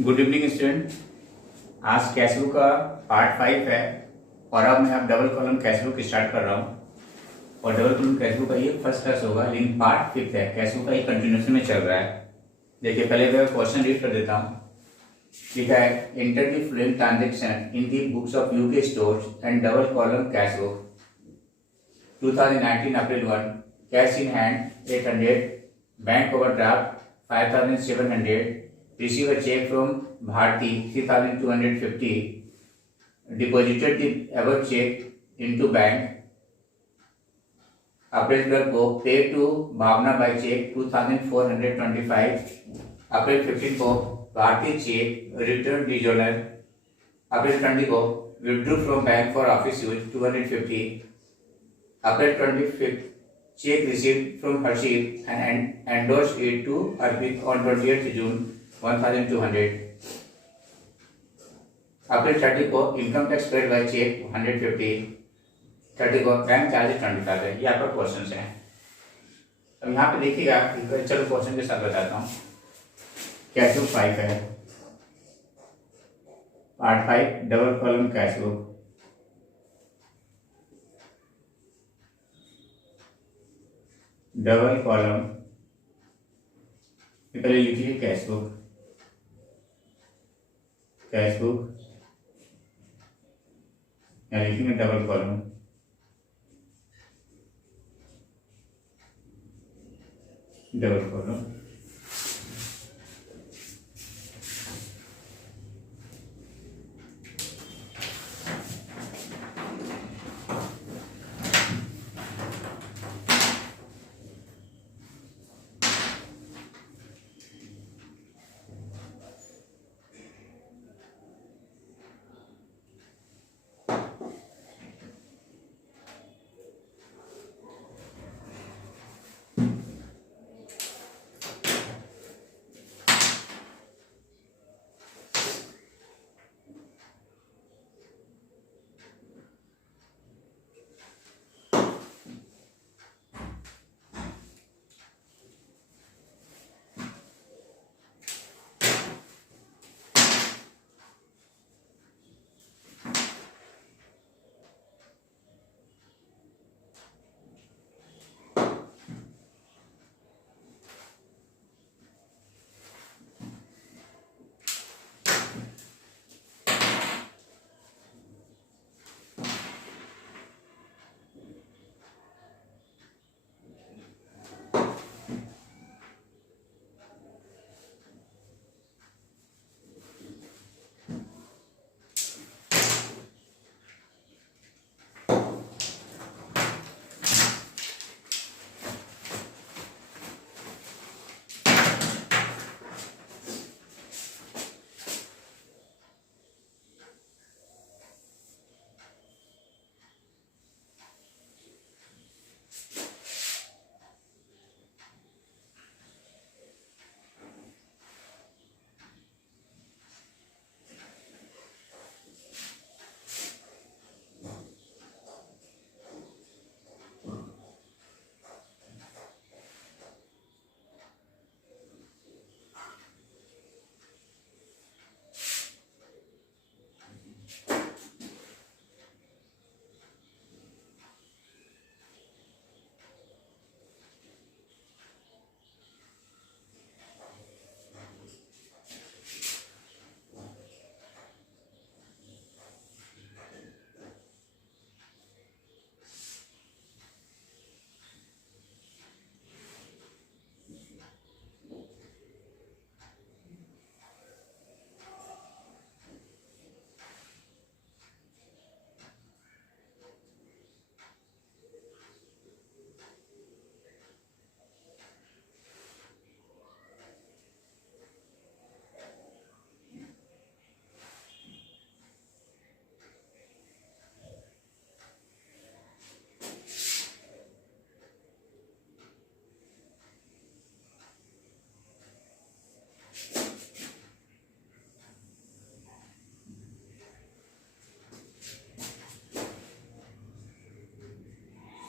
Good evening student. आज cash book का part 5 है और अब मैं double column cash book start कर रहा हूँ। और डबल कॉलम कैश बुक का ये फर्स्ट क्लास होगा, लेकिन पार्ट 5 है। कैश बुक का ये कंटिन्यूशन में चल रहा है। देखिए, पहले मैं क्वेश्चन रीड कर देता हूँ। लिखा है, enter the following transaction in the books of UK stores and double column cash book. 2019 April 1, cash in hand 800, bank overdraft 5700, receive a check from Bharti 3250, deposited the above check into bank. अप्रैल 12 को पे to Bhavna bye check 2425। अप्रैल 15 को भारतीय check return dishonour. अप्रैल 20 को withdrew from bank for office use 250। April 25 check received from Harshit and endorsed it to Arpit on 28th June 1200। April 30 को income tax paid by cheque 150। 30 को bank charges 25 है। ये आपका question है। अब यहाँ पे देखिएगा, चलो क्वेश्चन के साथ बताता हूँ। कैश बुक 5 है, part 5 double column cash book. Double column पहले लिखिए कैश बुक, कैश बुक या लिखेंगे डबल कॉलम। डबल कॉलम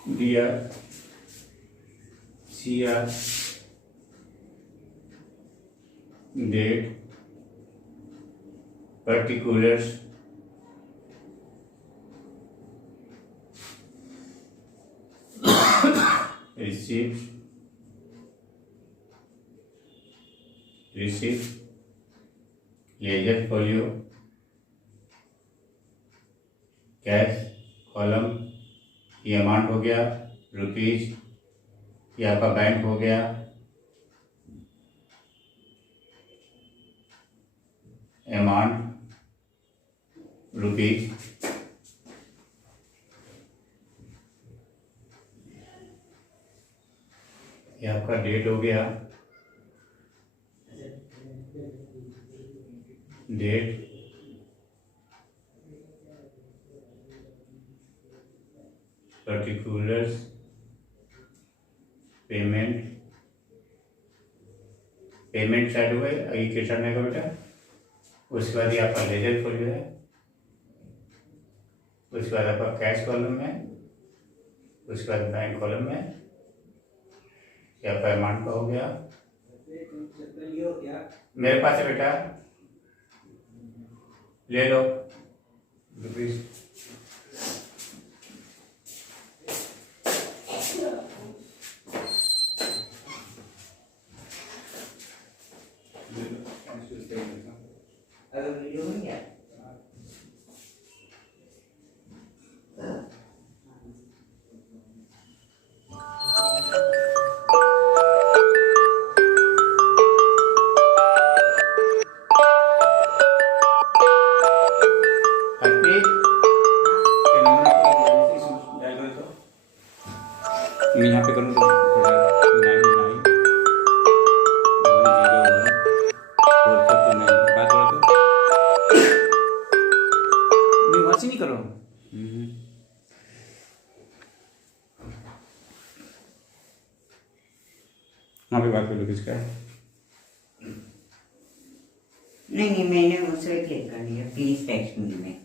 दिया CR date particulars received ledger folio cash column, ये अमाउंट हो गया रुपीज, ये आपका बैंक हो गया, अमाउंट रुपीज, ये आपका डेट हो गया, date, particulars, payment, payment start हो गई, ये किस का बेटा। उसके बाद ये आपका लेजर फोलियो है, उसके बाद आपका कैश कॉलम है, उसके बाद बैंक कॉलम में, ये आपका अमाउंट का हो गया। मेरे पास है बेटा, ले लो रुपीज। मैं यहाँ पे करूँ तो 99101449 बात करो तो नहीं, वहाँ से नहीं करो। वहाँ पे बात करो किसका है। नहीं मैंने उसे क्लिक कर दिया, प्लीज टेक्स्ट मी में।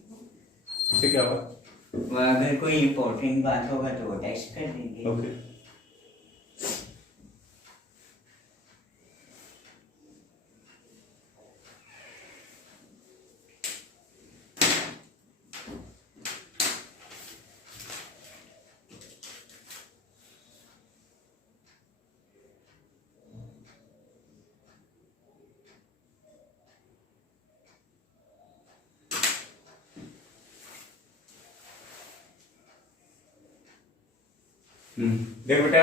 इससे क्या होगा? अगर कोई इम्पोर्टेंट बात होगा तो वो टेक्स्ट कर देंगे। ओके। देखो बेटा,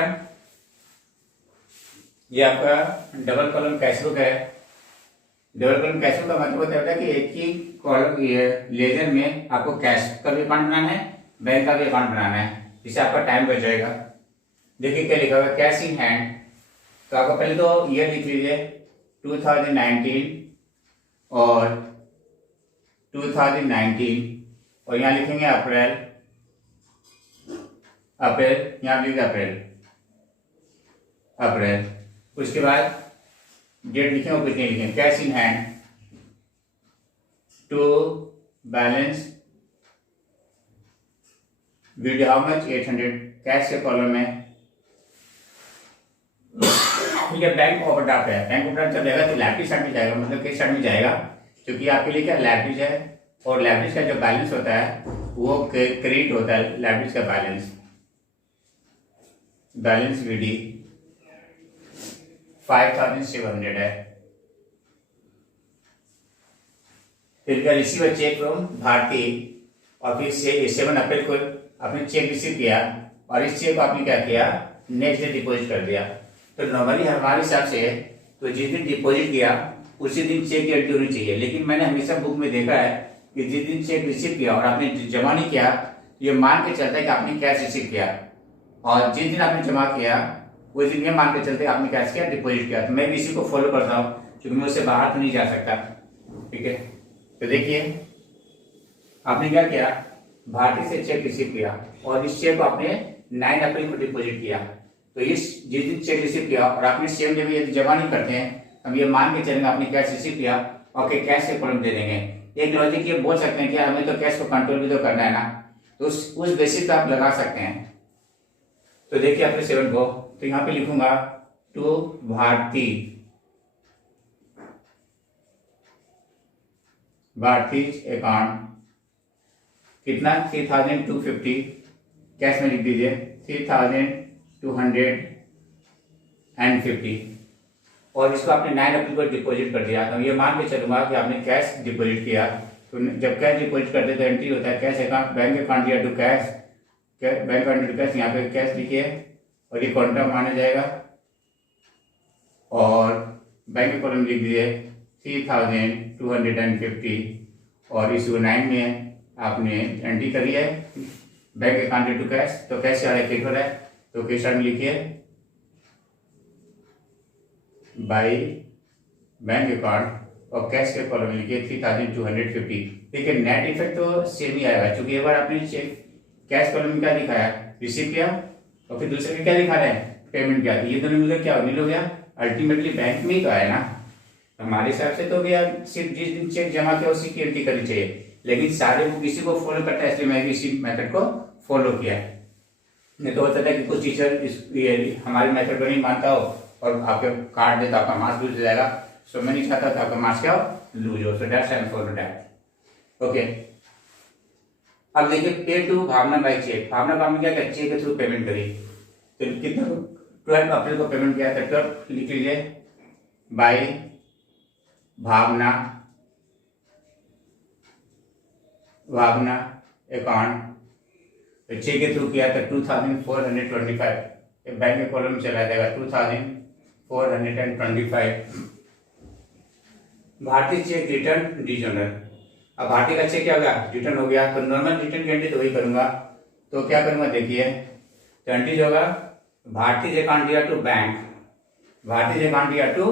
ये आपका डबल कॉलम कैश बुक है। डबल कॉलम कैश बुक का मतलब होता है कि एक ही कॉलम लेजर में आपको कैश का भी अकाउंट बनाना है, बैंक का भी अकाउंट बनाना है, इससे आपका टाइम बच जाएगा। देखिए क्या लिखा हुआ है, कैश इन हैंड। तो आपको पहले तो ईयर लिख लीजिए 2019 और 2019 और यहाँ लिखेंगे अप्रैल, यहाँ लिखेंगे अप्रैल। उसके बाद डेट लिखेंगे और कुछ नहीं लिखेंगे। Cash in hand to balance with how much 800 cash के कॉलम में। ठीक है, बैंक ओवरड्राफ्ट है। बैंक ओवरड्राफ्ट जब जाएगा तो लाइबिलिटी साइड में जाएगा, मतलब किस साइड में जाएगा, क्योंकि आपके लिए क्या लाइबिलिटी है और लाइबिलिटी का जो बैलेंस होता है वो क्रेडिट होता है। लाइबिलिटी का बैलेंस वीडी 5700 है। फिर क्या, receive a cheque from Bharati और फिर 7 अप्रैल को आपने चेक रिसीव किया और इस चेक को आपने क्या किया, नेक्स्ट डे डिपॉजिट कर दिया। तो नॉर्मली हमारे हिसाब से तो जिस दिन डिपॉजिट किया उसी दिन चेक की एंट्री होनी चाहिए, लेकिन मैंने हमेशा बुक में देखा है कि जिस दिन चेक रिसीव किया और आपने जमा नहीं किया, ये मान के चलता है कि आपने कैश रिसीव किया, और जिस दिन आपने जमा किया उस दिन ये मान के चलते आपने कैश किया, डिपॉजिट किया। तो मैं भी इसी को फॉलो करता हूँ क्योंकि मैं उससे बाहर तो नहीं जा सकता। ठीक है, तो देखिए आपने क्या किया, भारतीय से चेक रिसीव किया और इस चेक को आपने 9 अप्रैल को डिपॉजिट किया। तो इस जिस दिन चेक रिसीव किया और आपने सेम डे में यदि जमा नहीं करते हैं, हम ये मान के चलेंगे आपने कैश रिसीव किया और कैश के कॉलम दे देंगे। एक लॉजिक ये बोल सकते हैं कि हमें तो कैश को कंट्रोल भी तो करना है ना, तो उस बेसिस पे आप लगा सकते हैं। तो देखिए अपने 7 को, तो यहाँ पे लिखूंगा टू भारती भारतीज अकाउंट कितना 3250 कैश में लिख दीजिए 3250 और इसको आपने 9 अप्रैल को डिपॉजिट कर दिया। तो ये मान के चलूंगा कि आपने कैश डिपॉजिट किया। तो जब कैश डिपॉजिट करते तो एंट्री होता है कैश अकाउंट बैंक अकाउंट या to cash bank account to cash. यहाँ पे कैश लिखिए और ये कॉन्ट्रा माना जाएगा और बैंक कॉलम लिख दीजिए 3250 और इस 9 में आपने एंट्री करी है बैंक अकाउंट टू कैश। तो कैश आ रहा है पेपर है तो कैश में लिखिए बाई बैंक अकाउंट और कैश के कॉलम में लिखिए 3250। देखिए नेट इफेक्ट तो सेम ही आएगा क्योंकि एक बार आपने चेक कैश कॉलम में क्या दिखाया रिसीव किया और फिर दूसरे में क्या दिखा रहा है पेमेंट किया। ये दोनों मिलकर क्या मिल हो गया अल्टीमेटली बैंक में ही तो आया ना। हमारे हिसाब से तो भैया सिर्फ जिस दिन चेक जमा किया उसी की एंट्री करनी चाहिए लेकिन सारे वो किसी को फॉलो करता है इसलिए मैं इसी मेथड को फॉलो किया है। नहीं तो होता है कि कुछ टीचर हमारे मेथड को नहीं मानता हो और आपके कार्ड दे तो आपका मार्क्स लूज हो जाएगा। सो मैं नहीं चाहता था आपका मार्क्स क्या लूज हो। So that's I am follow that. Okay अब देखिए पे टू भावना बाई चेक। भावना भावना क्या क्या चेक के थ्रू पेमेंट करी तो कितना 12 अप्रैल को पेमेंट किया था। 12 लिख लीजिए बाई भावना अकाउंट चेक के थ्रू किया था 2425 बैंक के कॉलम में चला जाएगा 2425। भारतीय चेक रिटर्न डिजोनर। अब भारतीय का चेक क्या होगा रिटर्न हो गया तो नॉर्मल रिटर्न की एंट्री तो वही करूंगा। तो क्या करूंगा देखिए तो एंट्री होगा भारतीय अकाउंट दिया टू बैंक भारतीय अकाउंट दिया टू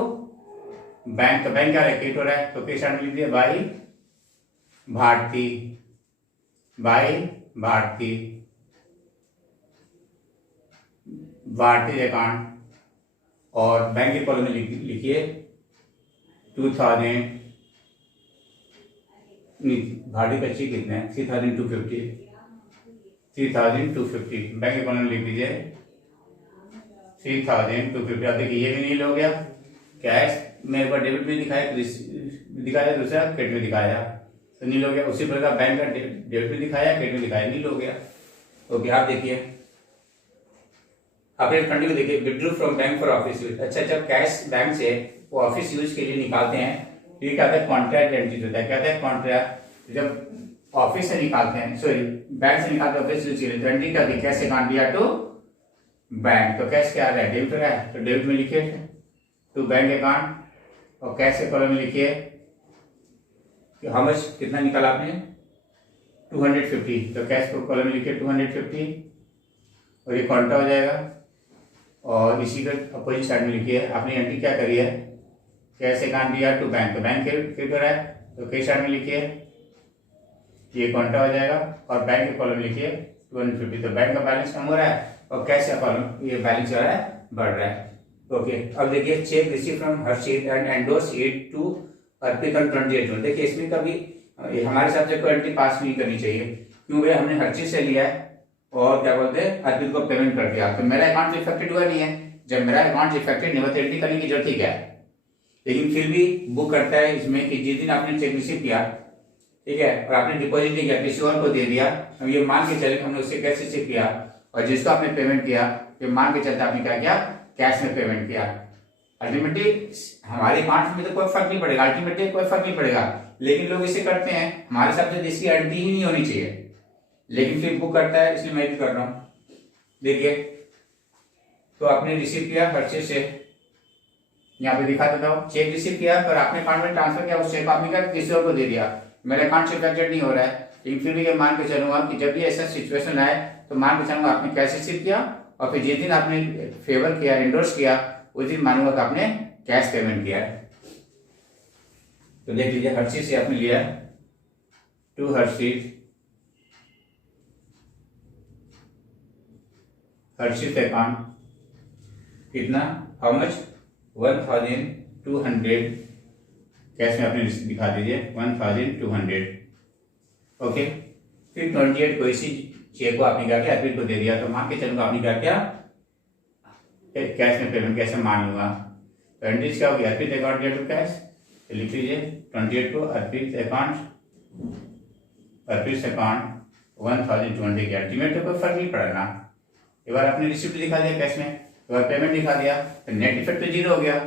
बैंक। तो बैंक क्या रेकेट हो रहा है तो किस लिख दिया भारतीय अकाउंट और बैंक के कॉलम में लिखिए 2000 भारतीय का चेक कितना है 3250 बैंक के कॉलम में लिख दीजिए 3250। अब देखिए ये भी नहीं हो गया कैश मेरे पास डेबिट में दिखाया दूसरा क्रेडिट में दिखाया तो नील हो गया। उसी प्रकार बैंक का डेबिट में दिखाया क्रेडिट में दिखाया नील हो गया। ओके आप देखिए अपने फंडिंग को देखिए withdrew from bank for office use. अच्छा जब कैश बैंक से वो ऑफिस यूज के लिए निकालते हैं तो ये क्या होता है कॉन्ट्रैक्ट एंट्री होता है। क्या होता है कॉन्ट्रैक्ट जब ऑफिस से निकालते हैं सॉरी बैंक से निकालते हैं ऑफिस यूज के लिए तो एंट्री क्या होती है कैश अकाउंट दिया टू बैंक। तो कैश क्या आ रहा है डेबिट रहा है तो डेबिट में लिखिए टू बैंक अकाउंट और कैश के कॉलम में लिखिए कि हाउ मच कितना निकाला आपने 250। तो कैश को कॉलम में लिखिए 250 और ये कॉन्ट्रा हो जाएगा और इसी का अपोजिट साइड में लिखिए आपने एंट्री क्या करी है कैश अकाउंट दिया टू बैंक। तो बैंक के हो रहा है तो कैश साइड में लिखिए ये कॉन्ट्रा हो जाएगा और बैंक के कॉलम में लिखिए 250। तो बैंक का बैलेंस कम हो रहा है और कैश का कॉलम ये बैलेंस जो है बढ़ रहा है। ओके अब देखिए cheque receive from Harshit and endorse it to Arpit on 28 June. देखिए इसमें कभी हमारे साथ से कोई एंट्री पास नहीं करनी चाहिए क्योंकि हमने हर्षित से लिया है और क्या बोलते हैं अर्पित को पेमेंट कर दिया तो मेरा अकाउंट इफेक्टेड हुआ नहीं है। जब मेरा अकाउंट इफेक्टेड नहीं हुआ तो एंट्री करने की जरूरत ही क्या है। लेकिन फिर भी बुक करता है इसमें कि जिस दिन आपने चेक रिसीव किया ठीक है और आपने डिपॉजिट नहीं किया किसी और को दे दिया हम ये मान के चले हमने उससे कैश रिसीव किया और जिसको आपने पेमेंट किया ये मान के चलते आपने क्या किया कैश में पेमेंट किया। अल्टीमेटली हमारे अकाउंट में तो कोई फर्क नहीं पड़ेगा अल्टीमेटली कोई फर्क नहीं पड़ेगा लेकिन लोग इसे करते हैं हमारे हिसाब से जिसकी एंट्री ही नहीं होनी चाहिए लेकिन फिर बुक करता है इसलिए मैं भी कर रहा हूँ। देखिए तो आपने रिसीव किया परचेज से यहाँ पे दिखा देता हूँ चेक रिसीव किया पर आपने अकाउंट में ट्रांसफर किया उस चेक को आपने क्या किसी और को दे दिया मेरे अकाउंट से इफेक्टेड नहीं हो रहा है लेकिन फिर भी ये मान के चलूंगा कि जब भी ऐसा सिचुएशन आए तो मान के चलूंगा आपने कैश रिसीव किया और फिर जिस दिन आपने फेवर किया एंडोर्स किया उस दिन मानूंगा कि आपने कैश पेमेंट किया है। तो देख लीजिए हर्षित से आपने लिया टू हर्षित अकाउंट कितना हाउ मच 1200 कैश में आपने दिखा दीजिए 1200। ओके फिर 28 को इसी चेक को आपने क्या किया अर्पित को दे दिया तो मान के चलूंगा आपने क्या किया कैश में पेमेंट कैसे मान लूंगा। तो एंट्रीज क्या होगी अर्पित अकाउंट डेट टू कैश तो लिख लीजिए 28 को अर्पित अकाउंट और फिर से अकाउंट 1220 किया, अल्टीमेट तो कोई फर्क नहीं पड़ा ना। एक बार आपने रिसिप्ट दिखा दिया कैश में, एक बार पेमेंट दिखा दिया, तो नेट इफेक्ट तो जीरो हो गया।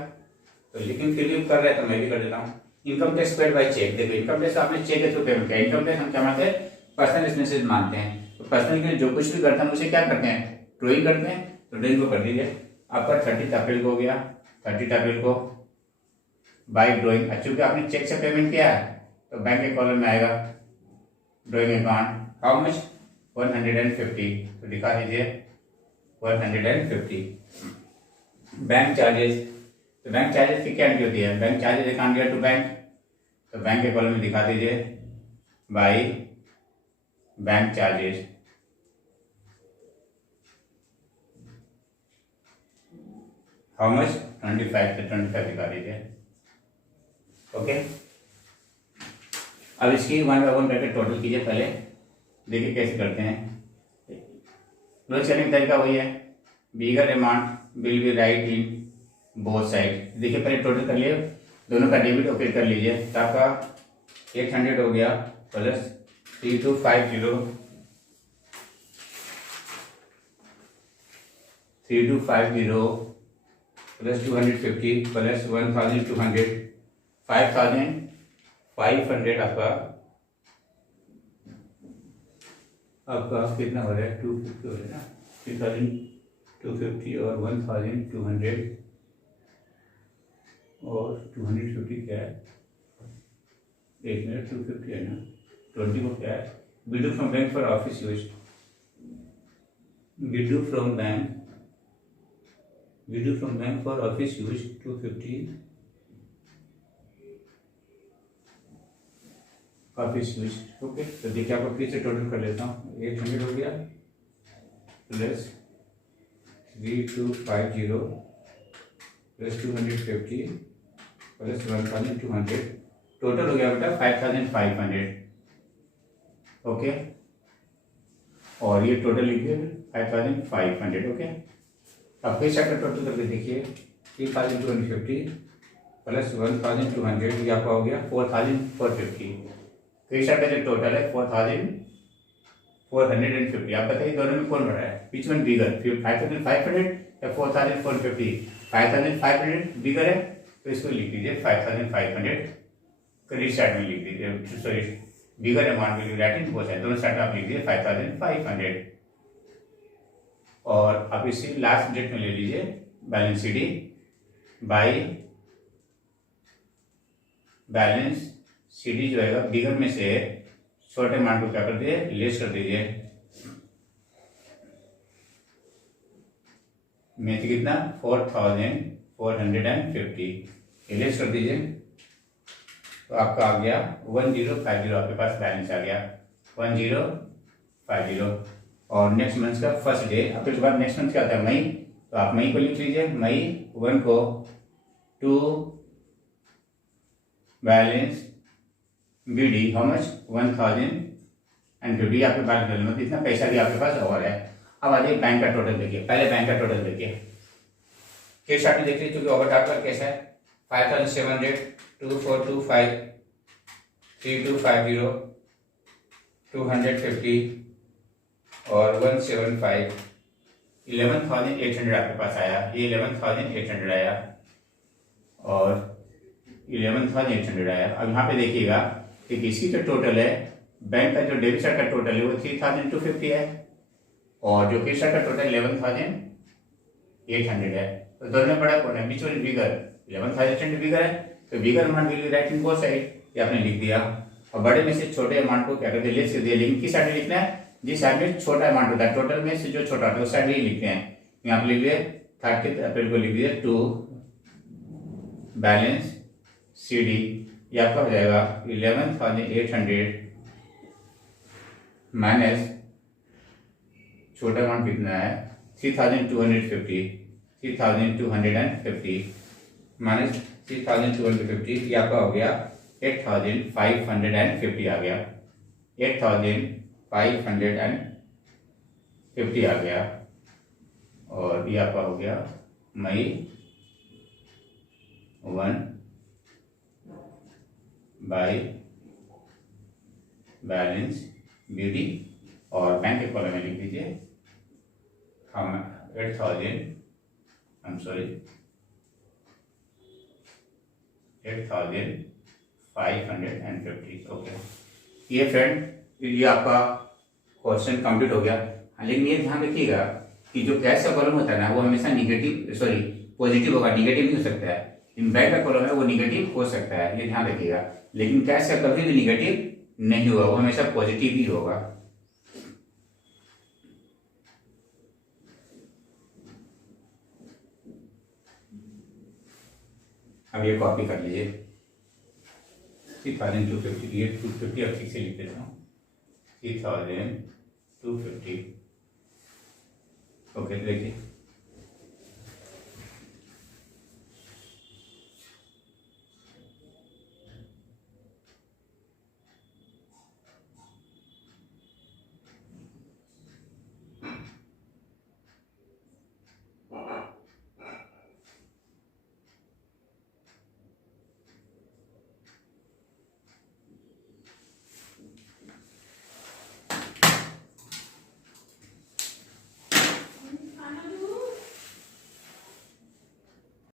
तो लेकिन फिर भी कर रहे हैं तो मैं भी कर देता हूँ। Income tax paid by cheque, देखो इनकम टैक्स आपने चेक के थ्रू पेमेंट किया। इनकम टैक्स हम क्या मानते हैं, पर्सनल एक्सपेंसेस मानते हैं। तो पर्सनल के लिए जो कुछ भी करते हैं उसे क्या करते हैं, ड्रॉइंग करते हैं। तो ड्रॉइंग को कर दीजिए। आपका 30 अप्रैल को हो गया, 30 अप्रैल को बाय ड्रॉइंग। चूंकि आपने चेक से पेमेंट किया है तो बैंक के कॉलम में आएगा ड्रॉइंग अकाउंट हाउ मच 150, तो दिखा दीजिए 150। बैंक चार्जेस, तो बैंक चार्जेस की क्या एंट्री होती है, बैंक चार्जेस अकाउंट गया टू बैंक, तो बैंक के कॉलम में दिखा दीजिए by bank charges. How much 25, तो 25 दिखा दीजिए। ओके, अब इसकी 1 बाय 1 करके टोटल कीजिए। पहले देखिए कैसे करते हैं। क्लोज करने का तरीका वही है, bigger amount will be right in both side. देखिए पहले टोटल कर लिए, दोनों का डेबिट और क्रेडिट कर लीजिए। तो आपका 800 हो गया प्लस 3250 प्लस 250 प्लस 1200 5500 आपका कितना हो रहा है, 250 हो रहा है ना, 3250 और 1200 और 250 क्या है, एक मिनट, 250 है ना, 20 को क्या है, withdraw from bank for office use, withdraw from bank for office use 250 office use. Okay, तो देखिए आपको फिर से टोटल कर लेता हूँ। 800 हो गया प्लस 3250 प्लस 250 प्लस 1200, टोटल हो गया बेटा 5500। ओके, और ये टोटल लिखिए 5500। ओके, अब फिर से टोटल करके देखिए 3250 प्लस 1200, ये आपका हो गया 4450। फिर से जो टोटल है 4450। आप बताइए दोनों में कौन बड़ा है, विच वन बिगर, 5500 या 4450? 5500 बिगर है, तो इसको लिख दीजिए 5500, क्रेडिट साइड में लिख दीजिए, sorry bigger amount will be right in both side, दोनों साइड में आप लिख दीजिए 5500। और आप इसी लास्ट डेट में ले लीजिए balance CD by balance CD जो है बिगर में से छोटे अमाउंट को क्या कर दीजिए, लेस कर दीजिए। में कितना 4450, लेस कर दीजिए, तो आपका आ गया 1050, आपके पास बैलेंस आ गया 1050। और नेक्स्ट मंथ का फर्स्ट डे, अब इसके बाद नेक्स्ट मंथ क्या आता है, मई, तो आप मई को लिख लीजिए, मई 1 को to balance BD how much 1050, आपके पास मतलब इतना पैसा भी आपके पास और है। अब आ जाइए बैंक का टोटल देखिए, पहले बैंक का टोटल देखिए, केस स्टार्ट में देखिए, क्योंकि ओवरड्राफ्ट का केस है 5700, 2425, 3250, 250 और 175, 11,800 आपके पास आया, ये 11,800 आया और 11,800 आया। अब यहाँ पे देखिएगा कि इसकी जो टोटल है, बैंक का जो डेबिट साइड का टोटल है वो 3250 है और जो क्रेडिट साइड का टोटल 11,800 है। तो दोनों में बड़ा कौन है, बीच वाली बिगर 11,800 बिगर है, तो bigger amount will be right in both side, ये आपने लिख दिया। और बड़े में से छोटे अमाउंट को क्या करते हैं, लेस कर दिया। लेकिन किस साइड में लिखना है, जिस साइड में छोटा अमाउंट होता है, टोटल में से जो छोटा होता है उस साइड में ही लिखते हैं। यहाँ पे लिख दिए 30 अप्रैल को लिख दिए टू बैलेंस सीडी, ये आपका हो जाएगा 11,800 माइनस छोटा अमाउंट कितना है 3,250 माइनस 3,250, ये आपका हो गया 8,550 आ गया, 8,550 आ गया। और ये आपका हो गया मई 1 बाय बैलेंस BD और बैंक के कॉलम में लिख दीजिए हम 8,550। ओके, ये फ्रेंड ये आपका क्वेश्चन कंप्लीट हो गया। लेकिन ये ध्यान रखिएगा कि जो कैश का कॉलम होता है ना वो हमेशा पॉजिटिव होगा, निगेटिव नहीं हो सकता है। बैंक का कॉलम है वो निगेटिव हो सकता है, ये ध्यान रखिएगा। लेकिन कैश का कभी भी निगेटिव नहीं होगा, वो हमेशा पॉजिटिव ही होगा। अब ये कॉपी कर लीजिए 3,250, ये 250 अब ठीक से लिख देता हूँ 3,250। ओके, देखिए